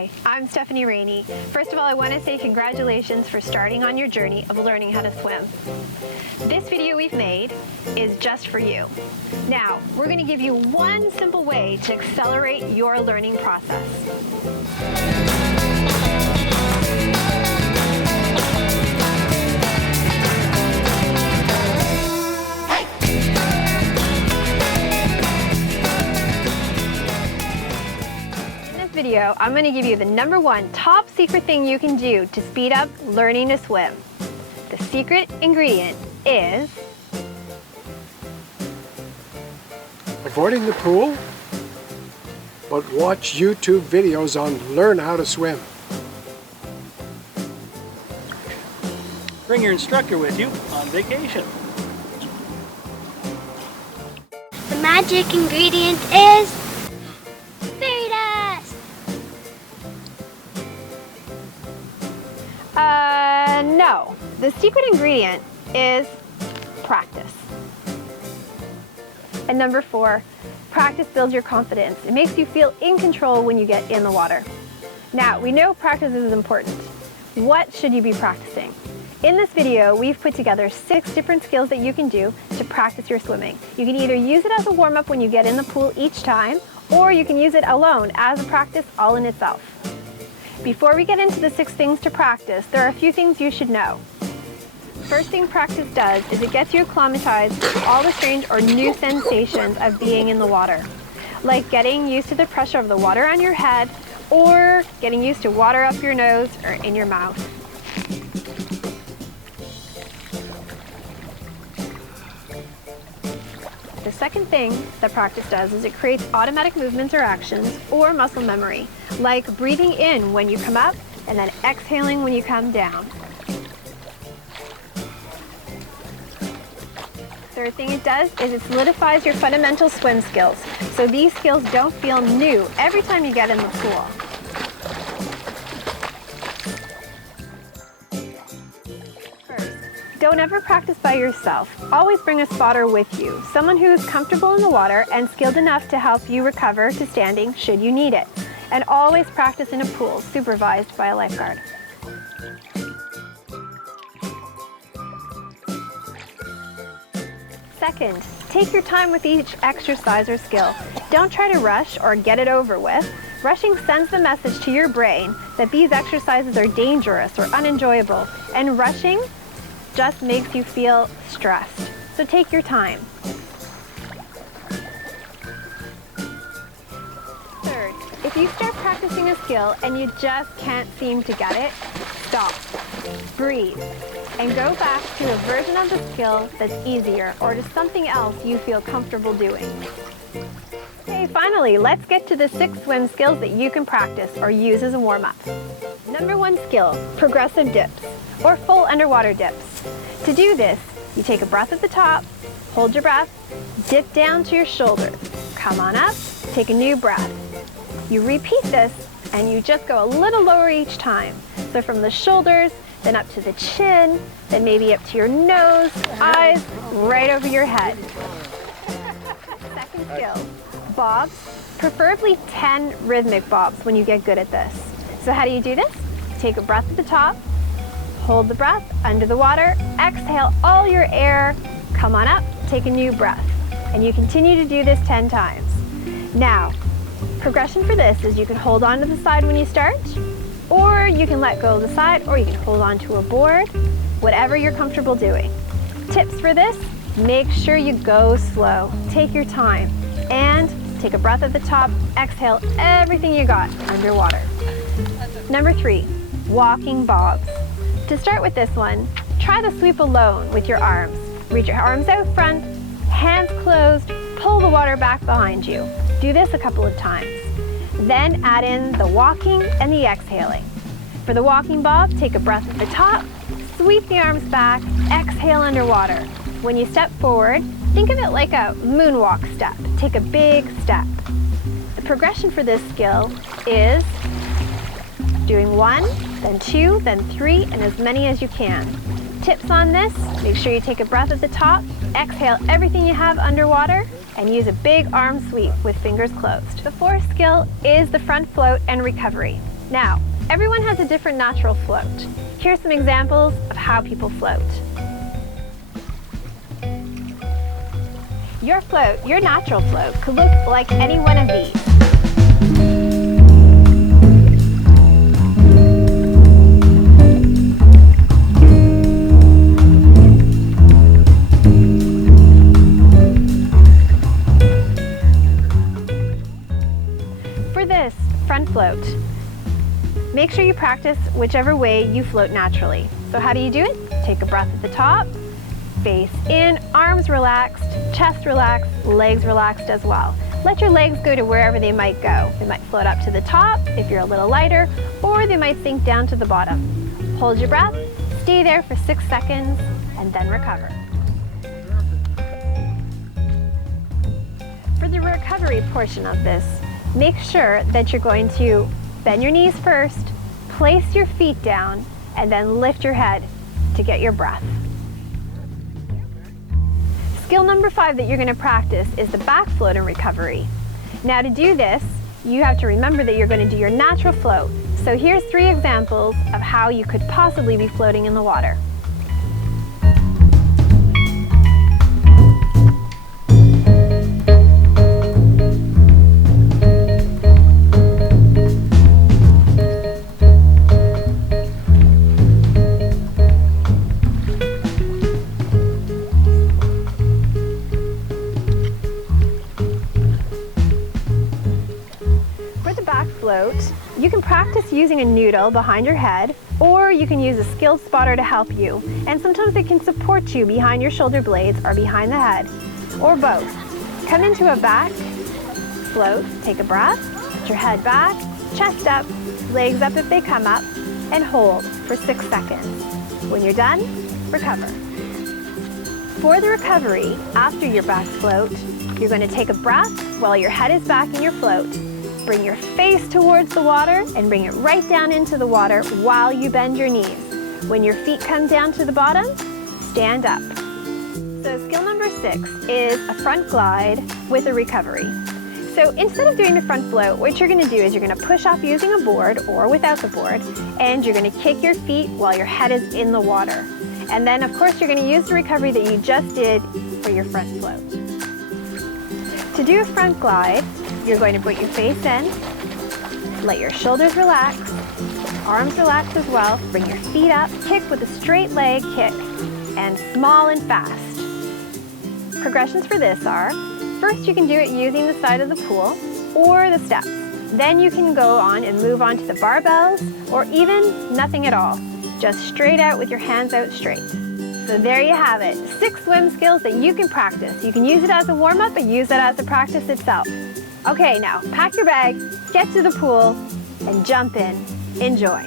Hi, I'm Stephanie Rainey. First of all, I want to say congratulations for starting on your journey of learning how to swim. This video we've made is just for you. Now, we're going to give you one simple way to accelerate your learning process. Video, I'm going to give you the #1 top secret thing you can do to speed up learning to swim. The secret ingredient is avoiding the pool, but watch YouTube videos on learn how to swim. Bring your instructor with you on vacation. The magic ingredient is no. The secret ingredient is practice. And #4, practice builds your confidence. It makes you feel in control when you get in the water. Now, we know practice is important. What should you be practicing? In this video, we've put together 6 different skills that you can do to practice your swimming. You can either use it as a warm-up when you get in the pool each time, or you can use it alone as a practice all in itself. Before we get into the 6 things to practice, there are a few things you should know. First thing practice does is it gets you acclimatized to all the strange or new sensations of being in the water, like getting used to the pressure of the water on your head or getting used to water up your nose or in your mouth. The second thing that practice does is it creates automatic movements or actions or muscle memory, like breathing in when you come up and then exhaling when you come down. Third thing it does is it solidifies your fundamental swim skills, so these skills don't feel new every time you get in the pool. Don't ever practice by yourself. Always bring a spotter with you, someone who is comfortable in the water and skilled enough to help you recover to standing should you need it. And always practice in a pool supervised by a lifeguard. Second, take your time with each exercise or skill. Don't try to rush or get it over with. Rushing sends the message to your brain that these exercises are dangerous or unenjoyable, and rushing just makes you feel stressed. So take your time. Third, if you start practicing a skill and you just can't seem to get it, stop, breathe, and go back to a version of the skill that's easier or to something else you feel comfortable doing. Okay, finally, let's get to the 6 swim skills that you can practice or use as a warm-up. #1 skill, progressive dips, or full underwater dips. To do this, you take a breath at the top, hold your breath, dip down to your shoulders, come on up, take a new breath. You repeat this and you just go a little lower each time. So from the shoulders, then up to the chin, then maybe up to your nose, eyes, right over your head. Second skill, bobs, preferably 10 rhythmic bobs when you get good at this. So how do you do this? Take a breath at the top, hold the breath under the water, exhale all your air, come on up, take a new breath. And you continue to do this 10 times. Now, progression for this is you can hold on to the side when you start, or you can let go of the side, or you can hold on to a board, whatever you're comfortable doing. Tips for this, make sure you go slow, take your time, and take a breath at the top, exhale everything you got underwater. #3, walking bobs. To start with this one, try the sweep alone with your arms. Reach your arms out front, hands closed, pull the water back behind you. Do this a couple of times. Then add in the walking and the exhaling. For the walking bob, take a breath at the top, sweep the arms back, exhale underwater. When you step forward, think of it like a moonwalk step. Take a big step. The progression for this skill is doing 1, then 2, then 3, and as many as you can. Tips on this, make sure you take a breath at the top, exhale everything you have underwater, and use a big arm sweep with fingers closed. The 4th skill is the front float and recovery. Now, everyone has a different natural float. Here's some examples of how people float. Your float, your natural float, could look like any one of these. For this front float, make sure you practice whichever way you float naturally. So how do you do it? Take a breath at the top, face in, arms relaxed, chest relaxed, legs relaxed as well. Let your legs go to wherever they might go. They might float up to the top if you're a little lighter, or they might sink down to the bottom. Hold your breath, stay there for 6 seconds, and then recover. For the recovery portion of this, make sure that you're going to bend your knees first, place your feet down, and then lift your head to get your breath. Skill number 5 that you're going to practice is the back float in recovery. Now to do this, you have to remember that you're going to do your natural float. So here's 3 examples of how you could possibly be floating in the water. Float, you can practice using a noodle behind your head, or you can use a skilled spotter to help you. And sometimes it can support you behind your shoulder blades or behind the head, or both. Come into a back float, take a breath, put your head back, chest up, legs up if they come up, and hold for 6 seconds. When you're done, recover. For the recovery, after your back float, you're going to take a breath while your head is back in your float. Bring your face towards the water and bring it right down into the water while you bend your knees. When your feet come down to the bottom, stand up. So skill number 6 is a front glide with a recovery. So instead of doing the front float, what you're going to do is you're going to push off using a board or without the board, and you're going to kick your feet while your head is in the water. And then of course you're going to use the recovery that you just did for your front float. To do a front glide, you're going to put your face in, let your shoulders relax, arms relax as well, bring your feet up, kick with a straight leg kick, and small and fast. Progressions for this are, first you can do it using the side of the pool or the steps. Then you can go on and move on to the barbells, or even nothing at all, just straight out with your hands out straight. So there you have it, 6 swim skills that you can practice. You can use it as a warm-up or use it as a practice itself. Okay, now pack your bag, get to the pool, and jump in. Enjoy.